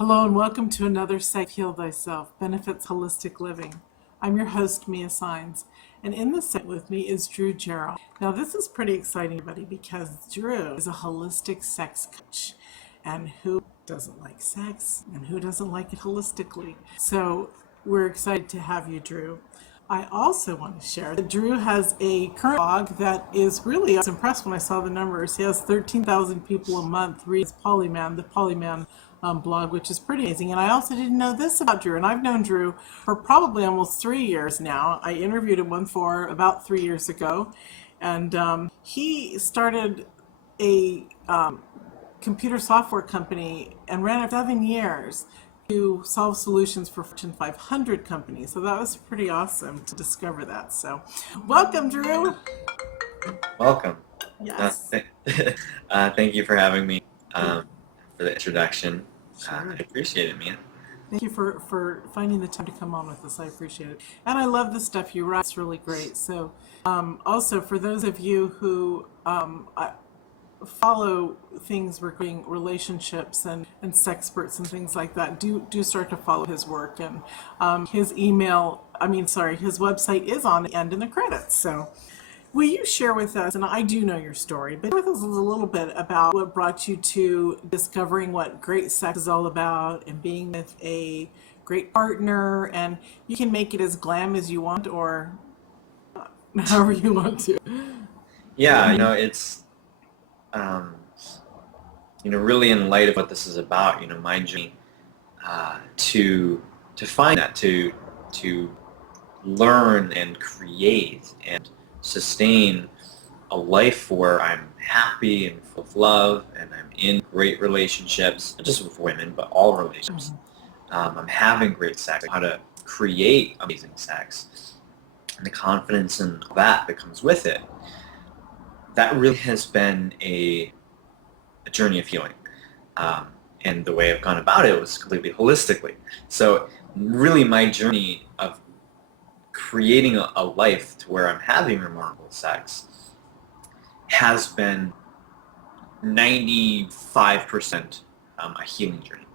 Hello and welcome to another Psych Heal Thyself, Benefits Holistic Living. I'm your host, Mia Saenz, and in the set with me is Drew Gerald. Now this is pretty exciting, everybody, because Drew is a holistic sex coach. And who doesn't like sex? And who doesn't like it holistically? So we're excited to have you, Drew. I also want to share that Drew has a current blog that is really, I was impressed when I saw the numbers. He has 13,000 people a month read Polyman, the Polyman blog, which is pretty amazing. And I also didn't know this about Drew, and I've known Drew for probably almost 3 years now. I interviewed him for about 3 years ago, and he started a computer software company and ran it 7 years to solve solutions for Fortune 500 companies. So that was pretty awesome to discover that. So welcome, Drew. Welcome. Yes. Thank you for having me for the introduction. Sure. I appreciate it, man. Thank you for finding the time to come on with us. I appreciate it. And I love the stuff you write. It's really great. So also, for those of you who follow things regarding relationships and sexperts and things like that, do start to follow his work. And his his website is on the end in the credits. So will you share with us, and I do know your story, but share with us a little bit about what brought you to discovering what great sex is all about and being with a great partner, and you can make it as glam as you want or however you want to. Yeah, it's really in light of what this is about, my journey to find that, to learn and create and sustain a life where I'm happy and full of love and I'm in great relationships, not just with women, but all relationships. I'm having great sex, how to create amazing sex, and the confidence and that comes with it. That really has been a journey of healing. And the way I've gone about it was completely holistically. So really my journey of creating a life to where I'm having remarkable sex has been 95% a healing journey.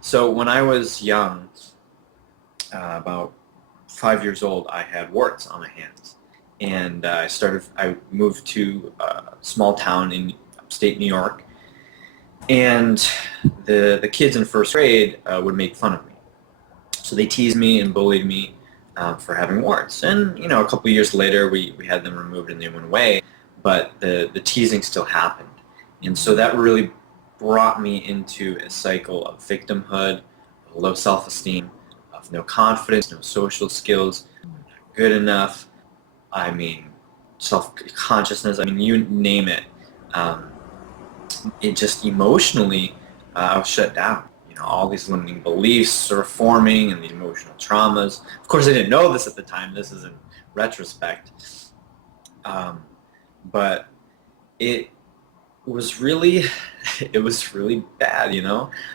So when I was young, about 5 years old, I had warts on my hands. And I moved to a small town in upstate New York, and the kids in first grade would make fun of me. So they teased me and bullied me for having warts. And, a couple of years later, we had them removed and they went away, but the teasing still happened. And so that really brought me into a cycle of victimhood, of low self-esteem, of no confidence, no social skills, not good enough. Self-consciousness, you name it. It just emotionally, I was shut down. All these limiting beliefs are forming and the emotional traumas. Of course, I didn't know this at the time. This is in retrospect. But it was really bad,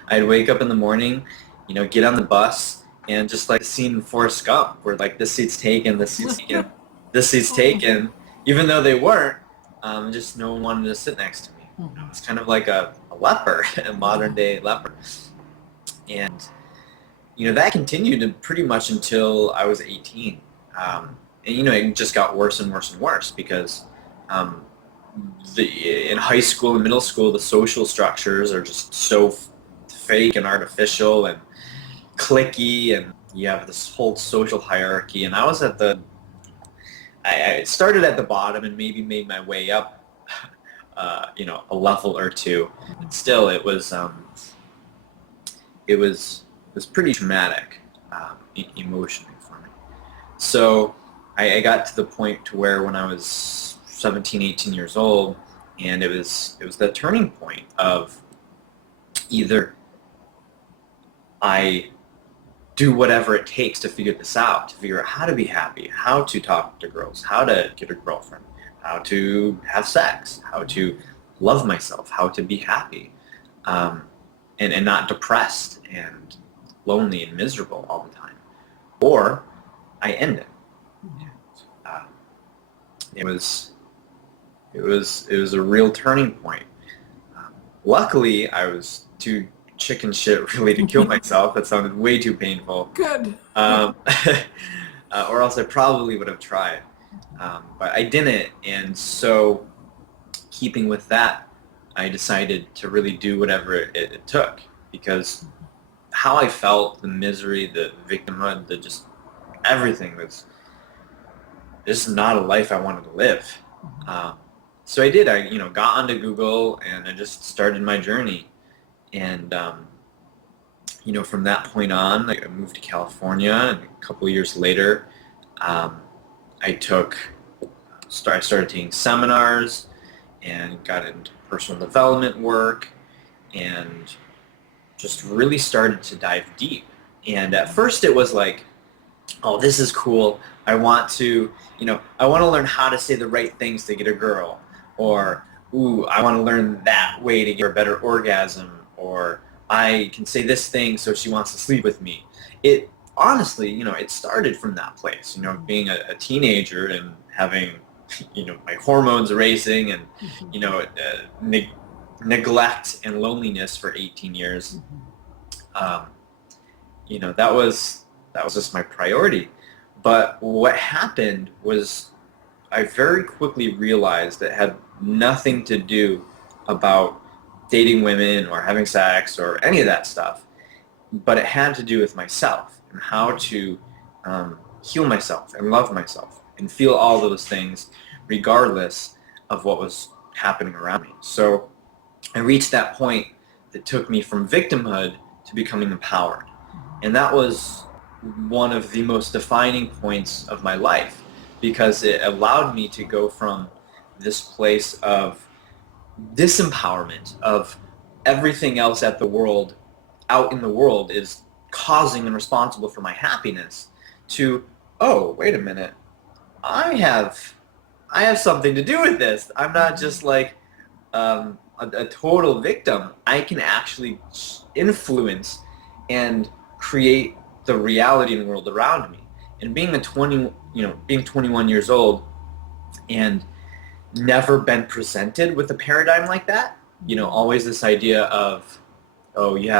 I'd wake up in the morning, get on the bus, and just like the scene in Forrest Gump, where like this seat's taken, this seat's taken, this seat's taken, even though they weren't, just no one wanted to sit next to me. It's kind of like a leper, a modern day leper. And, that continued pretty much until I was 18. And, it just got worse and worse and worse because in high school and middle school, the social structures are just so fake and artificial and cliquey, and you have this whole social hierarchy. And I was I started at the bottom and maybe made my way up, a level or two. But still, it was pretty traumatic emotionally for me. So I got to the point to where when I was 17, 18 years old, and it was that turning point of either I do whatever it takes to figure this out, to figure out how to be happy, how to talk to girls, how to get a girlfriend, how to have sex, how to love myself, how to be happy, and not depressed and lonely and miserable all the time. Or I end it. It was a real turning point. Luckily, I was too chicken shit really to kill myself. That sounded way too painful. Good. Um, or else I probably would have tried. But I didn't, and so keeping with that, I decided to really do whatever it took, because how I felt, the misery, the victimhood, the just everything was just not a life I wanted to live. So I did. I got onto Google and I just started my journey, and from that point on, I moved to California, and a couple of years later, I started taking seminars and got into personal development work, and just really started to dive deep. And at first it was like, oh, this is cool. I want to learn how to say the right things to get a girl, or, ooh, I want to learn that way to get her a better orgasm, or I can say this thing so she wants to sleep with me. It honestly, it started from that place, being a teenager and having, my hormones racing, and, neglect and loneliness for 18 years. That was just my priority. But what happened was I very quickly realized that it had nothing to do about dating women or having sex or any of that stuff, but it had to do with myself and how to heal myself and love myself and feel all those things regardless of what was happening around me. So I reached that point that took me from victimhood to becoming empowered. And that was one of the most defining points of my life, because it allowed me to go from this place of disempowerment, of everything else out in the world is causing and responsible for my happiness, to, oh, wait a minute, I have something to do with this. I'm not just like a total victim. I can actually influence and create the reality in the world around me. And being 21 years old and never been presented with a paradigm like that, always this idea of, oh, you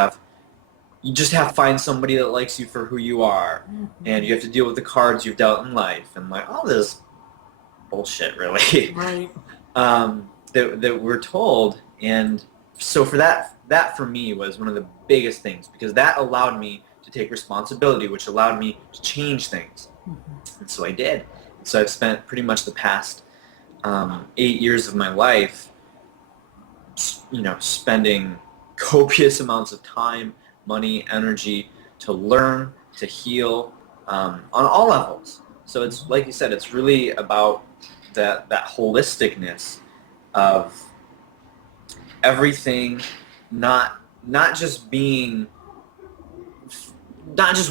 just have to find somebody that likes you for who you are, and you have to deal with the cards you've dealt in life, and like all this bullshit, really, Right. that we're told. And so for that for me was one of the biggest things, because that allowed me to take responsibility, which allowed me to change things. And so I did. And so I've spent pretty much the past 8 years of my life, spending copious amounts of time, money, energy to learn, to heal, on all levels. So it's like you said, it's really about that holisticness of everything, not just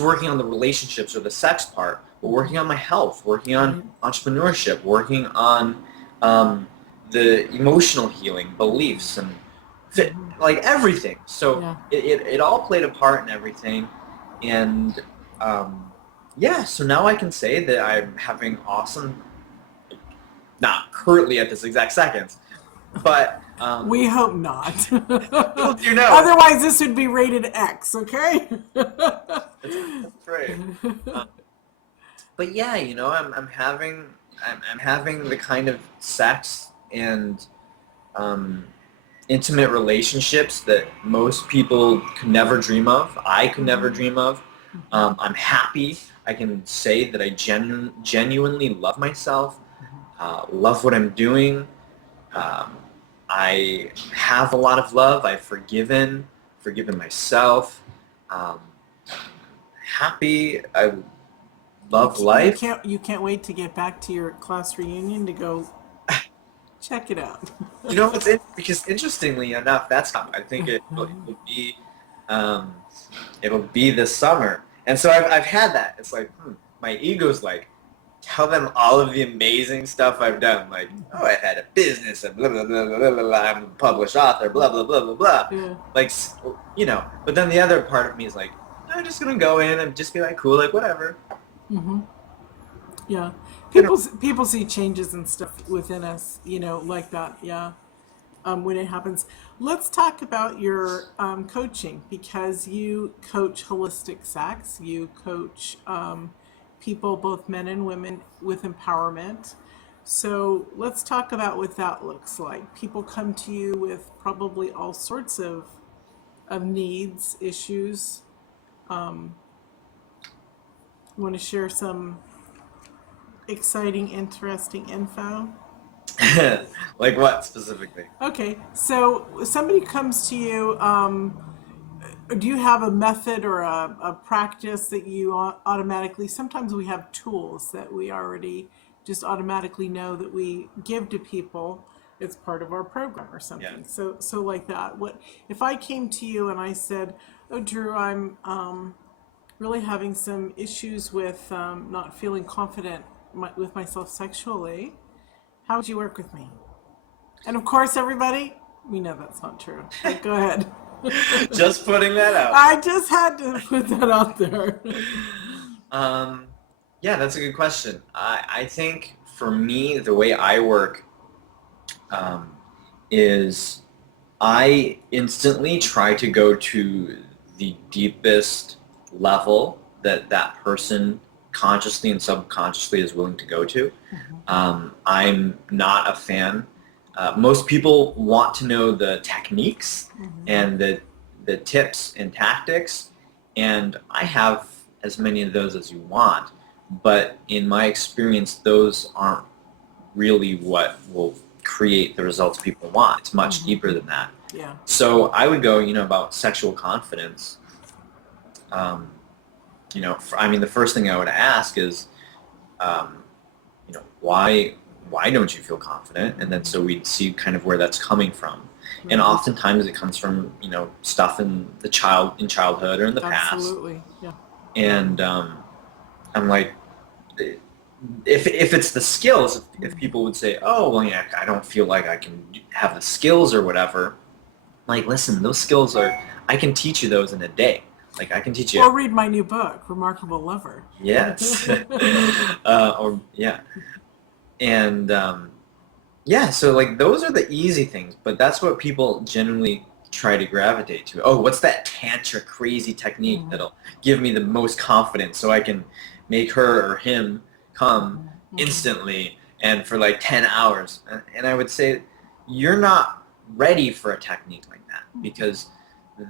working on the relationships or the sex part, but working on my health, working on entrepreneurship, working on the emotional healing, beliefs, and like everything. So it all played a part in everything. And so now I can say that I'm having awesome, not currently at this exact second, but we hope not. Otherwise this would be rated X, okay? That's right. But yeah, I'm having the kind of sex and intimate relationships that most people could never dream of. I could never dream of. I'm happy. I can say that I genuinely love myself, love what I'm doing. I have a lot of love. I've forgiven myself. Happy. I love life. You can't wait to get back to your class reunion to go check it out. Because interestingly enough, I think it'll be this summer. And so I've had that. It's like, my ego's like, tell them all of the amazing stuff I've done. Like, oh, I had a business, and blah, blah, blah, blah, blah, blah, I'm a published author, blah, blah, blah, blah, blah. Yeah. Like, but then the other part of me is like, I'm just going to go in and just be like, cool, like, whatever. Yeah. People see changes and stuff within us, like that. Yeah. when it happens. Let's talk about your coaching, because you coach holistic sex. You coach people, both men and women, with empowerment. So let's talk about what that looks like. People come to you with probably all sorts of needs, issues. Want to share some exciting, interesting info? Like what specifically? Okay, so somebody comes to you. Do you have a method or a practice that you automatically? Sometimes we have tools that we already just automatically know that we give to people. It's part of our program or something. Yeah. So like that. What if I came to you and I said, "Oh, Drew, I'm really having some issues with not feeling confident with myself sexually. How would you work with me?" And of course, everybody, we know that's not true. But go ahead. Just putting that out. I just had to put that out there. Yeah, that's a good question. I think for me, the way I work is I instantly try to go to the deepest level that that person consciously and subconsciously is willing to go to. I'm not a fan. Most people want to know the techniques and the tips and tactics, and I have as many of those as you want, but in my experience, those aren't really what will create the results people want. It's much deeper than that. Yeah. So I would go, about sexual confidence. The first thing I would ask is, why don't you feel confident? And then so we'd see kind of where that's coming from. And oftentimes it comes from, stuff in childhood or in the past. Absolutely. Yeah. And I'm like, if it's the skills, if people would say, oh, well, yeah, I don't feel like I can have the skills or whatever. Like, listen, those skills I can teach you those in a day. Like, I can teach you. Or read my new book, Remarkable Lover. Yes. And so like those are the easy things, but that's what people generally try to gravitate to. Oh, what's that tantra crazy technique that'll give me the most confidence so I can make her or him come instantly and for like 10 hours. And I would say you're not ready for a technique like that, because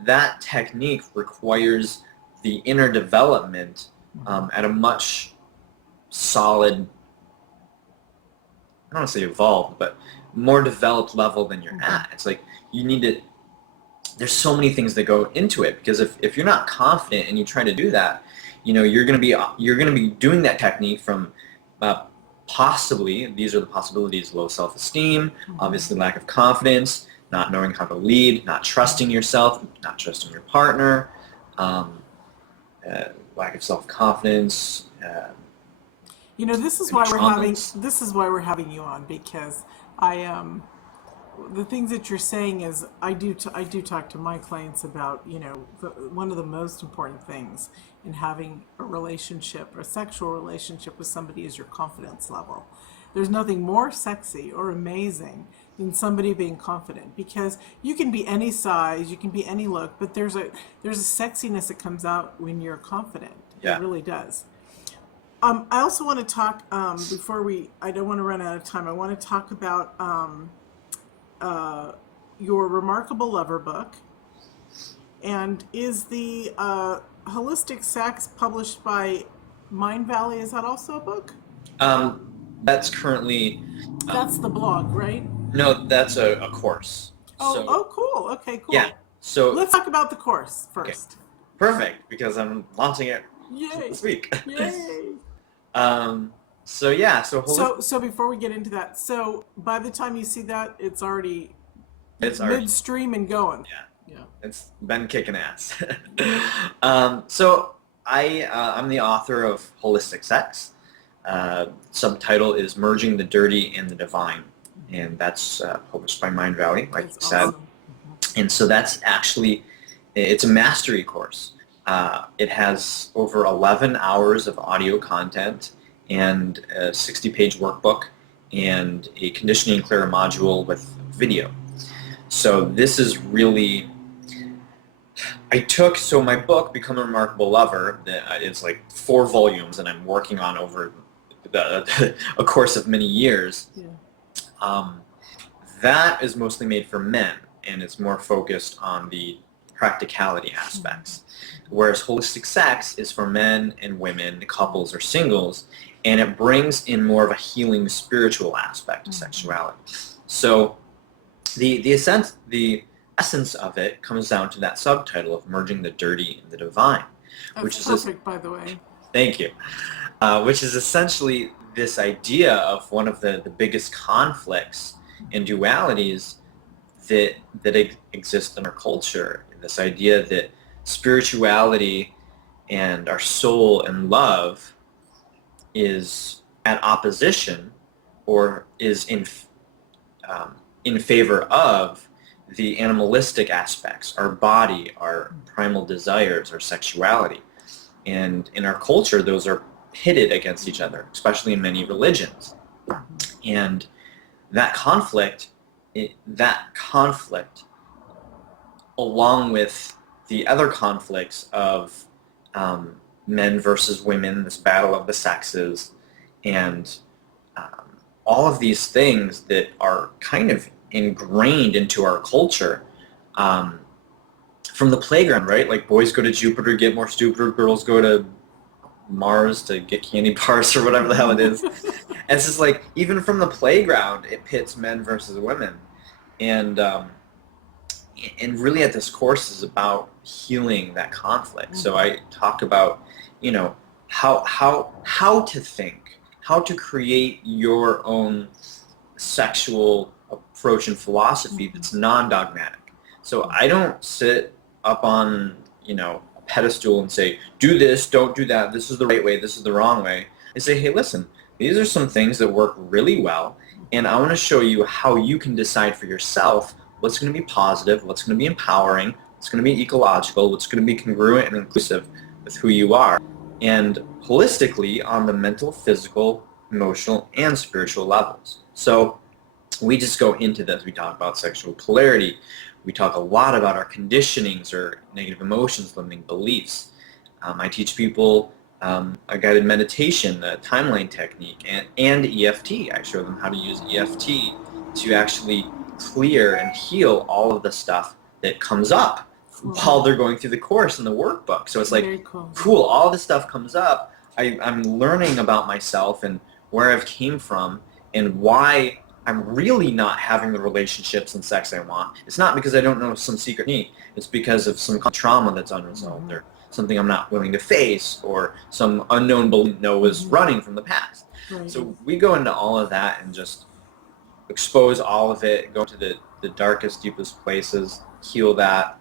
that technique requires the inner development at a much solid, I don't want to say evolved, but more developed level than you're at. It's like you need to, there's so many things that go into it, because if you're not confident and you try to do that, you're going to be doing that technique from possibly, these are the possibilities: low self-esteem, obviously lack of confidence, not knowing how to lead, not trusting yourself, not trusting your partner, lack of self-confidence. This is why we're having you on, because the things that you're saying is I do talk to my clients about one of the most important things in having a relationship, a sexual relationship with somebody, is your confidence level. There's nothing more sexy or amazing than somebody being confident, because you can be any size, you can be any look, but there's a sexiness that comes out when you're confident. Yeah. It really does. I also want to talk, I don't want to run out of time, I want to talk about your Remarkable Lover book. And is the Holistic Sex published by Mind Valley? Is that also a book? That's currently... that's the blog, right? No, that's a course. Oh, cool. Okay, cool. Yeah. So let's talk about the course first. Okay. Perfect, because I'm launching it Yay. this week. Yay. So before we get into that, so by the time you see that, it's already midstream and going. Yeah. It's been kicking ass. So I'm the author of Holistic Sex. Subtitle is Merging the Dirty and the Divine, and that's published by Mind Valley, like you said. Awesome. And so that's actually, it's a mastery course. It has over 11 hours of audio content and a 60-page workbook and a conditioning clearer module with video. So this is really, so my book, Become a Remarkable Lover, it's like 4 volumes, and I'm working on over a course of many years. Yeah. That is mostly made for men, and it's more focused on the practicality aspects. Whereas holistic sex is for men and women, couples or singles, and it brings in more of a healing spiritual aspect to sexuality. So the essence of it comes down to that subtitle of merging the dirty and the divine. That's which is perfect, by the way. Thank you. Which is essentially this idea of one of the biggest conflicts and dualities that exist in our culture. This idea that spirituality and our soul and love is at opposition or is in favor of the animalistic aspects, our body, our primal desires, our sexuality. And in our culture, those are pitted against each other, especially in many religions. And that conflict, along with the other conflicts of men versus women, this battle of the sexes, and all of these things that are kind of ingrained into our culture from the playground, right? Like boys go to Jupiter to get more stupid, girls go to Mars to get candy bars or whatever the hell it is. And it's just like, even from the playground, it pits men versus women. And really at this course is about healing that conflict. So I talk about, how to think, how to create your own sexual approach and philosophy that's non-dogmatic. So I don't sit up on, a pedestal and say, do this, don't do that, this is the right way, this is the wrong way. I say, hey, listen, these are some things that work really well, and I want to show you how you can decide for yourself what's going to be positive, what's going to be empowering, what's going to be ecological, what's going to be congruent and inclusive with who you are. And holistically on the mental, physical, emotional, and spiritual levels. So we just go into this. We talk about sexual polarity. We talk a lot about our conditionings or negative emotions, limiting beliefs. I teach people a guided meditation, a timeline technique, and EFT. I show them how to use EFT to actually clear and heal all of the stuff that comes up while they're going through the course and the workbook. So it's like, cool, all this stuff comes up. I'm learning about myself and where I've came from and why I'm really not having the relationships and sex I want. It's not because I don't know some secret need. It's because of some trauma that's unresolved or something I'm not willing to face or some unknown belief was running from the past. Right. So we go into all of that and just expose all of it, go to the darkest, deepest places, heal that,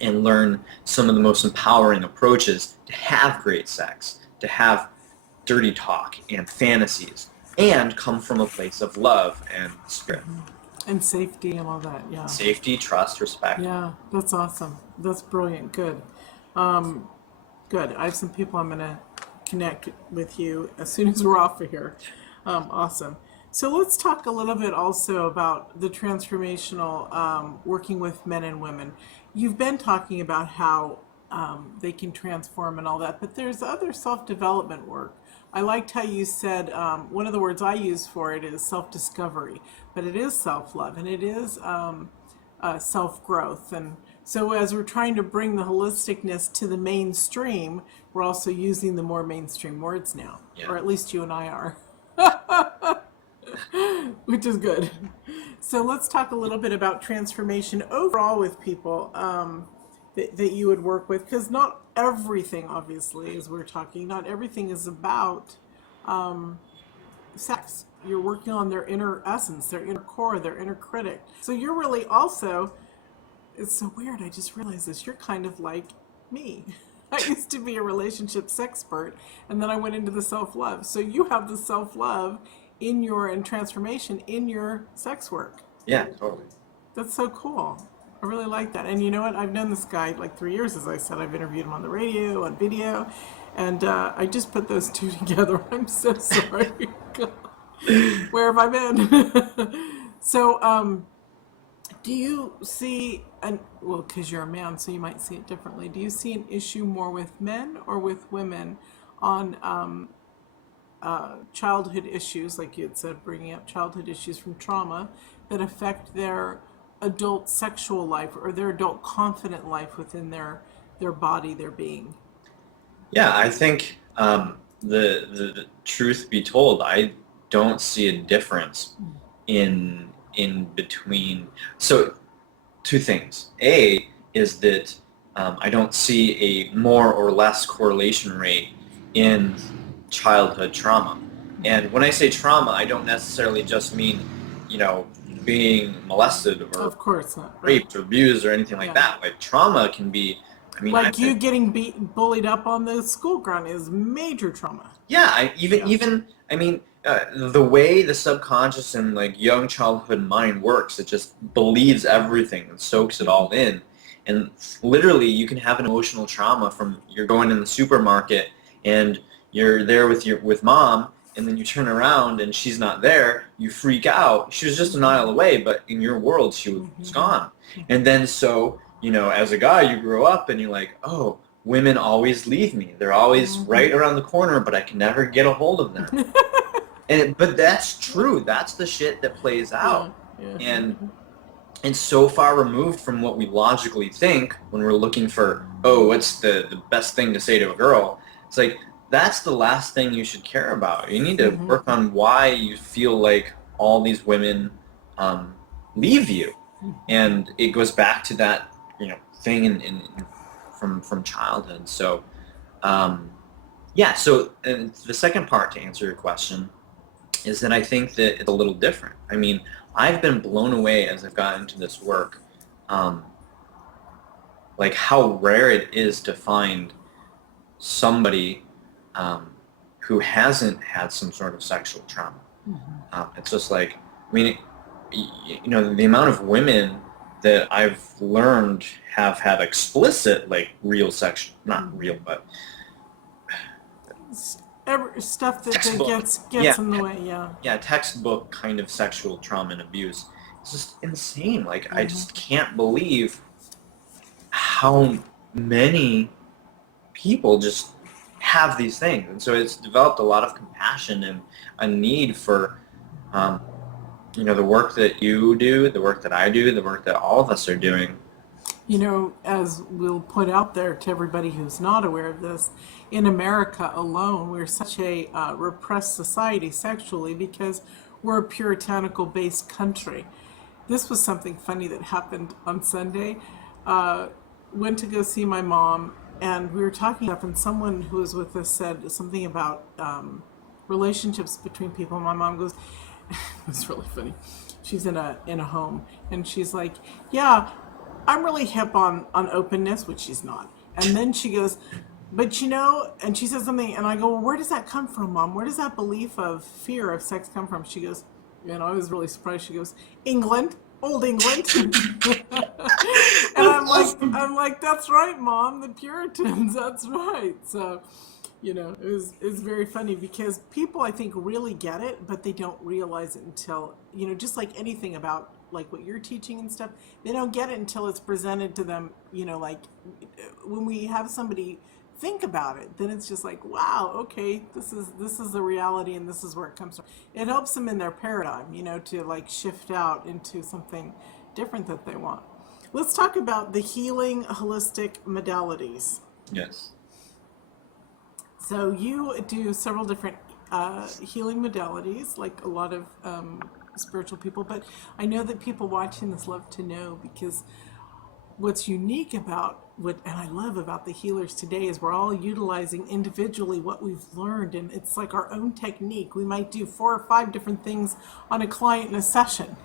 and learn some of the most empowering approaches to have great sex, to have dirty talk and fantasies, and come from a place of love and spirit. And safety and all that, yeah. Safety, trust, respect. Yeah, that's awesome. That's brilliant. Good. Good. I have some people I'm going to connect with you as soon as we're off of here. Awesome. So let's talk a little bit also about the transformational working with men and women. You've been talking about how they can transform and all that, but there's other self-development work. I liked how you said, one of the words I use for it is self-discovery, but it is self-love and it is self-growth. And so as we're trying to bring the holisticness to the mainstream, we're also using the more mainstream words now, or at least you and I are, which is good. So let's talk a little bit about transformation overall with people that you would work with, because not everything, obviously, as we're talking, not everything is about sex. You're working on their inner essence, their inner core, their inner critic. So you're really also, it's so weird, I just realized this, you're kind of like me. I used to be a relationships expert, and then I went into the self-love. So you have the self-love in your, and transformation in your sex work. Yeah, totally. That's so cool. I really like that. And you know what? I've known this guy like 3 years, as I said. I've interviewed him on the radio, on video, and I just put those two together. I'm so sorry. God. Where have I been? So Do you see an well, because you're a man, so you might see it differently. Do you see an issue more with men or with women on childhood issues, like you had said, bringing up childhood issues from trauma that affect their adult sexual life or their adult confident life within their body, their being? Yeah, I think the truth be told, I don't see a difference in between. So two things. A is that I don't see a more or less correlation rate in childhood trauma. And when I say trauma, I don't necessarily just mean, you know, being molested or Of course not, right? raped or abused or anything like Yeah. that. Like trauma can be, I mean, Like I've been, you getting bullied up on the school ground is major trauma. yeah, Yeah. I mean, the way the subconscious and like young childhood mind works, it just believes everything and soaks it all in. And literally, you can have an emotional trauma from you're going in the supermarket and you're there with mom, and then you turn around and she's not there. You freak out. She was just an aisle away, but in your world, she was gone. And then so as a guy, you grow up and you're like, oh, women always leave me. They're always right around the corner, but I can never get a hold of them. But that's true. That's the shit that plays out. Yeah. And it's so far removed from what we logically think when we're looking for, oh, what's the best thing to say to a girl? It's like, that's the last thing you should care about. You need to work on why you feel like all these women leave you. And it goes back to that, thing from childhood. So, yeah. So, and the second part to answer your question is that I think that it's a little different. I mean, I've been blown away as I've gotten into this work, like how rare it is to find somebody who hasn't had some sort of sexual trauma. It's just like, I mean, the amount of women that I've learned have had explicit, like, real sexual, not real, but Stuff that textbook, gets in the way. yeah, textbook kind of sexual trauma and abuse. It's just insane. Like, I just can't believe how many people just have these things. And so it's developed a lot of compassion and a need for, the work that you do, the work that I do, the work that all of us are doing. As we'll put out there to everybody who's not aware of this, in America alone, we're such a repressed society sexually because we're a puritanical based country. This was something funny that happened on Sunday. Went to go see my mom, and we were talking up, and someone who was with us said something about relationships between people. And my mom goes, it was really funny. She's in a home, and she's like, "Yeah, I'm really hip on openness," which she's not. And then she goes, "But and she says something, and I go, "Well, where does that come from, Mom? Where does that belief of fear of sex come from?" She goes, I was really surprised. She goes, "England, old England." And I'm like, "That's right, Mom, the Puritans, that's right." So, it was very funny because people, I think, really get it, but they don't realize it until, just like anything about like what you're teaching and stuff, they don't get it until it's presented to them, like when we have somebody think about it, then it's just like, wow, okay, this is the reality and this is where it comes from. It helps them in their paradigm, to like shift out into something different that they want. Let's talk about the healing holistic modalities. Yes. So you do several different healing modalities, like a lot of spiritual people, but I know that people watching this love to know, because what's unique about and I love about the healers today is we're all utilizing individually what we've learned, and it's like our own technique. We might do 4 or 5 different things on a client in a session,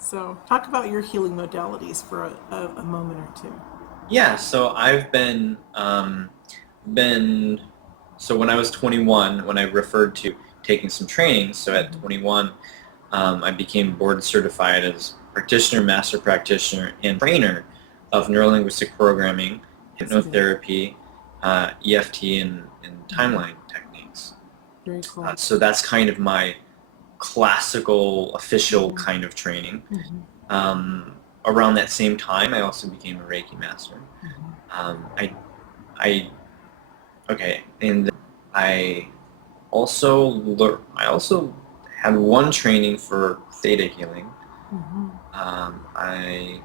So talk about your healing modalities for a moment or two. Yeah, so I've been so when I was 21, when I referred to taking some training, so at 21, I became board certified as practitioner, master practitioner, and trainer of neurolinguistic programming, hypnotherapy, EFT, and timeline techniques. Very cool. So that's kind of my classical, official kind of training. around that same time, I also became a Reiki master. I okay, and I I also had one training for theta healing. I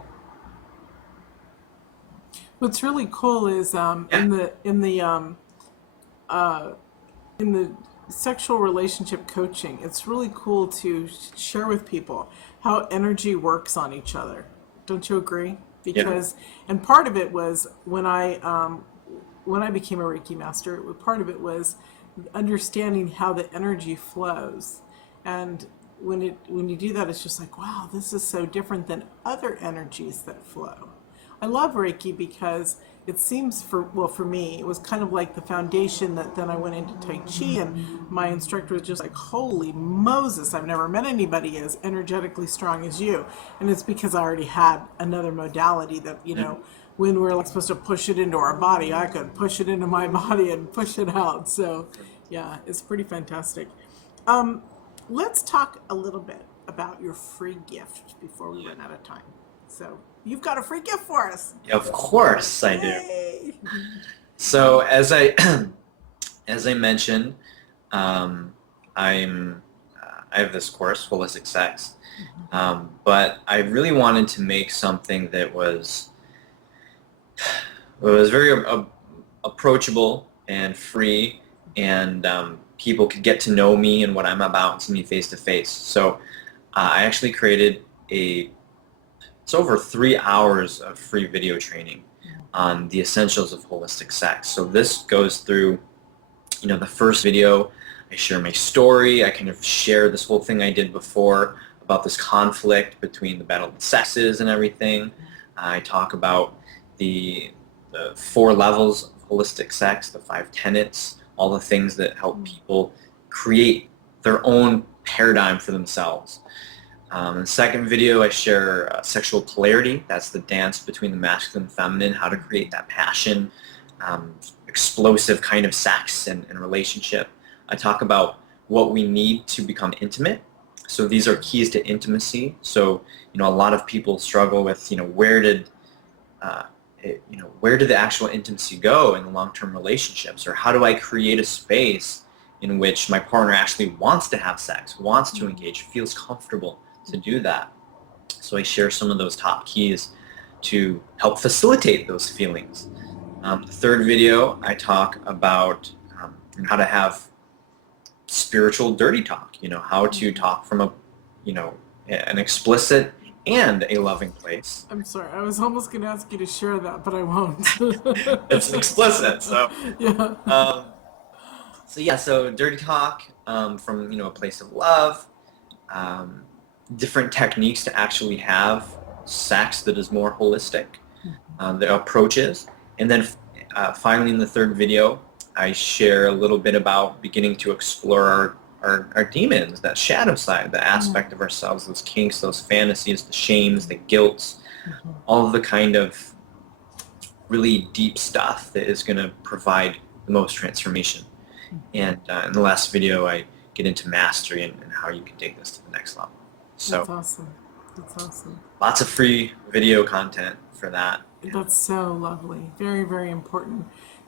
What's really cool is yeah in the sexual relationship coaching, it's really cool to share with people how energy works on each other. Don't you agree? yeah Because and part of it was when I became a Reiki master, part of it was understanding how the energy flows. And when you do that, it's just like, wow, this is so different than other energies that flow. I love Reiki because it seems for me, it was kind of like the foundation that then I went into Tai Chi, and my instructor was just like, holy Moses, I've never met anybody as energetically strong as you. And it's because I already had another modality that, when we're like supposed to push it into our body, I could push it into my body and push it out. So yeah, it's pretty fantastic. Let's talk a little bit about your free gift before we run out of time. So you've got a free gift for us. Of course I do. Yay! So as I as I mentioned, I have this course, Holistic Sex, but I really wanted to make something that was very approachable and free, and people could get to know me and what I'm about, see me face to face. So I actually created it's over 3 hours of free video training on the essentials of holistic sex. So this goes through, the first video, I share my story. I kind of share this whole thing I did before about this conflict between the battle of the sexes and everything. I talk about the 4 levels of holistic sex, the 5 tenets, all the things that help people create their own paradigm for themselves. In the second video, I share sexual polarity. That's the dance between the masculine and feminine, how to create that passion, explosive kind of sex and relationship. I talk about what we need to become intimate. So these are keys to intimacy. So, a lot of people struggle with, where did the actual intimacy go in the long-term relationships? Or how do I create a space in which my partner actually wants to have sex, wants to engage, feels comfortable to do that? So I share some of those top keys to help facilitate those feelings. The third video, I talk about how to have spiritual dirty talk, how to talk from an explicit and a loving place. I'm sorry, I was almost going to ask you to share that, but I won't. It's explicit, so yeah. So dirty talk from a place of love, different techniques to actually have sex that is more holistic, the approaches, and then finally in the third video, I share a little bit about beginning to explore our demons, that shadow side, the aspect of ourselves, those kinks, those fantasies, the shames, the guilts, all of the kind of really deep stuff that is going to provide the most transformation. And in the last video, I get into mastery and how you can take this to the next level. So That's awesome. That's awesome. Lots of free video content for that. That's so lovely. Very, very important.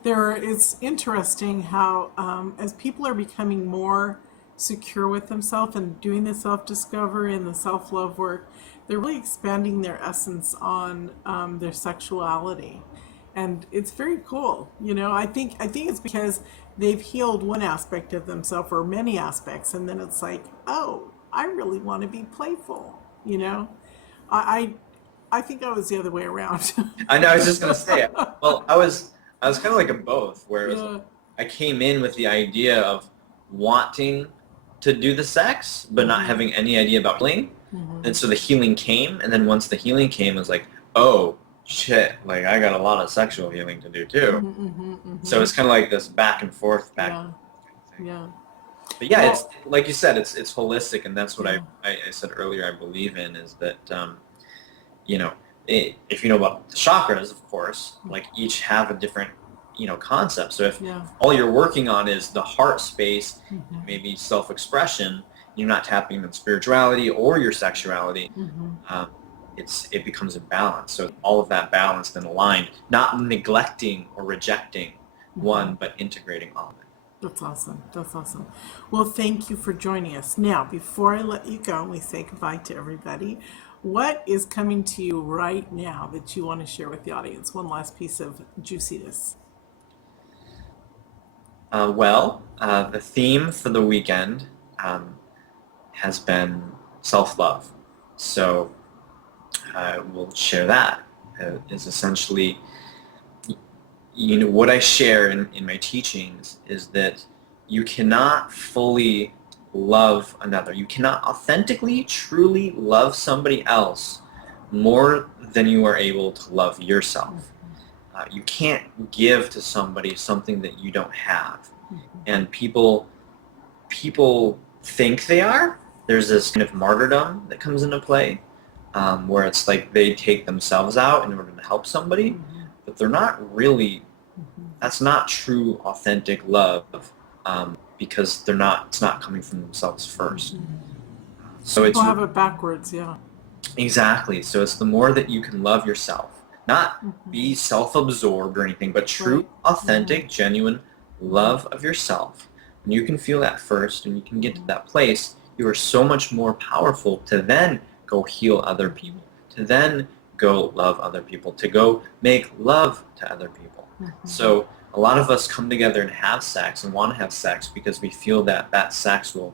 It's interesting how as people are becoming more secure with themselves and doing the self-discovery and the self-love work, they're really expanding their essence on their sexuality. And it's very cool. I think it's because they've healed one aspect of themselves or many aspects, and then it's like, oh, I really want to be playful. I think I was the other way around. I know. I was just gonna say. Well, I was kind of like a both, where it was Yeah. I came in with the idea of wanting to do the sex, but not having any idea about healing, and so the healing came, and then once the healing came, it was like, oh shit, like I got a lot of sexual healing to do too. So it's kind of like this back and forth, kind of thing. Yeah. But yeah, Well, it's like you said, it's holistic, and that's what Yeah. I said earlier. I believe in is that if you know about the chakras, of course, like each have a different concept. So if Yeah. all you're working on is the heart space, maybe self-expression, you're not tapping into spirituality or your sexuality. it becomes imbalanced. So all of that balance then aligned, not neglecting or rejecting one, but integrating all of it. That's awesome. That's awesome. Well, thank you for joining us. Now, before I let you go and we say goodbye to everybody, what is coming to you right now that you want to share with the audience? One last piece of juiciness. The theme for the weekend has been self-love. So I will share that. Is essentially, what I share in my teachings is that you cannot fully love another. You cannot authentically, truly love somebody else more than you are able to love yourself. You can't give to somebody something that you don't have. And people think they are. There's this kind of martyrdom that comes into play, where it's like they take themselves out in order to help somebody, but they're not really, that's not true authentic love, because it's not coming from themselves first. So People have it backwards, yeah. Exactly. So it's the more that you can love yourself, not be self-absorbed or anything, but true, authentic, genuine love of yourself. When you can feel that first and you can get to that place, you are so much more powerful to then go heal other people, to then go love other people, to go make love to other people. So a lot of us come together and have sex and want to have sex because we feel that that sex will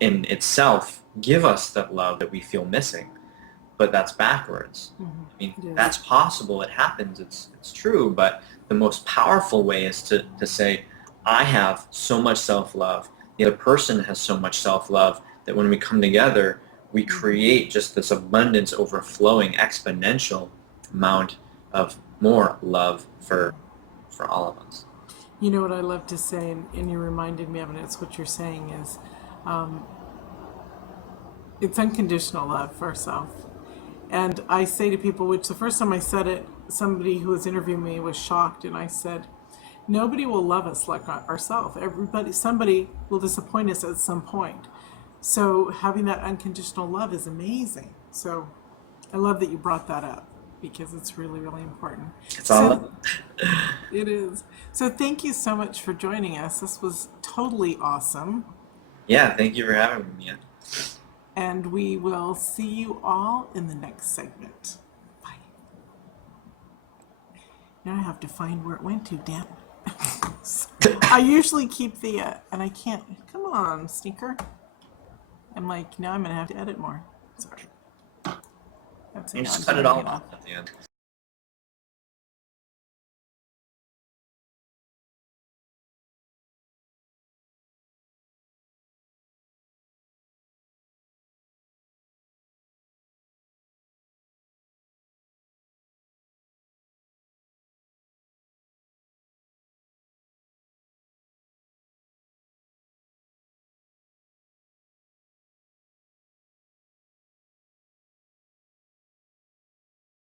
in itself give us that love that we feel missing. But that's backwards. I mean, that's possible. It happens. It's true. But the most powerful way is to say, I have so much self-love. The other person has so much self-love that when we come together, we create just this abundance, overflowing, exponential amount of more love for all of us. You know what I love to say, and you reminded me of it, it's what you're saying is, it's unconditional love for ourselves. And I say to people, which the first time I said it, somebody who was interviewing me was shocked, and I said, nobody will love us like ourselves. Somebody will disappoint us at some point. So having that unconditional love is amazing. So I love that you brought that up because it's really, really important. It's all it is. So thank you so much for joining us. This was totally awesome. Yeah, thank you for having me, Mia. And we will see you all in the next segment. Bye. Now I have to find where it went to, damn it. I usually keep the, and I can't, come on, sneaker. I'm like, now I'm going to have to edit more. Sorry. You just cut it all off at the end.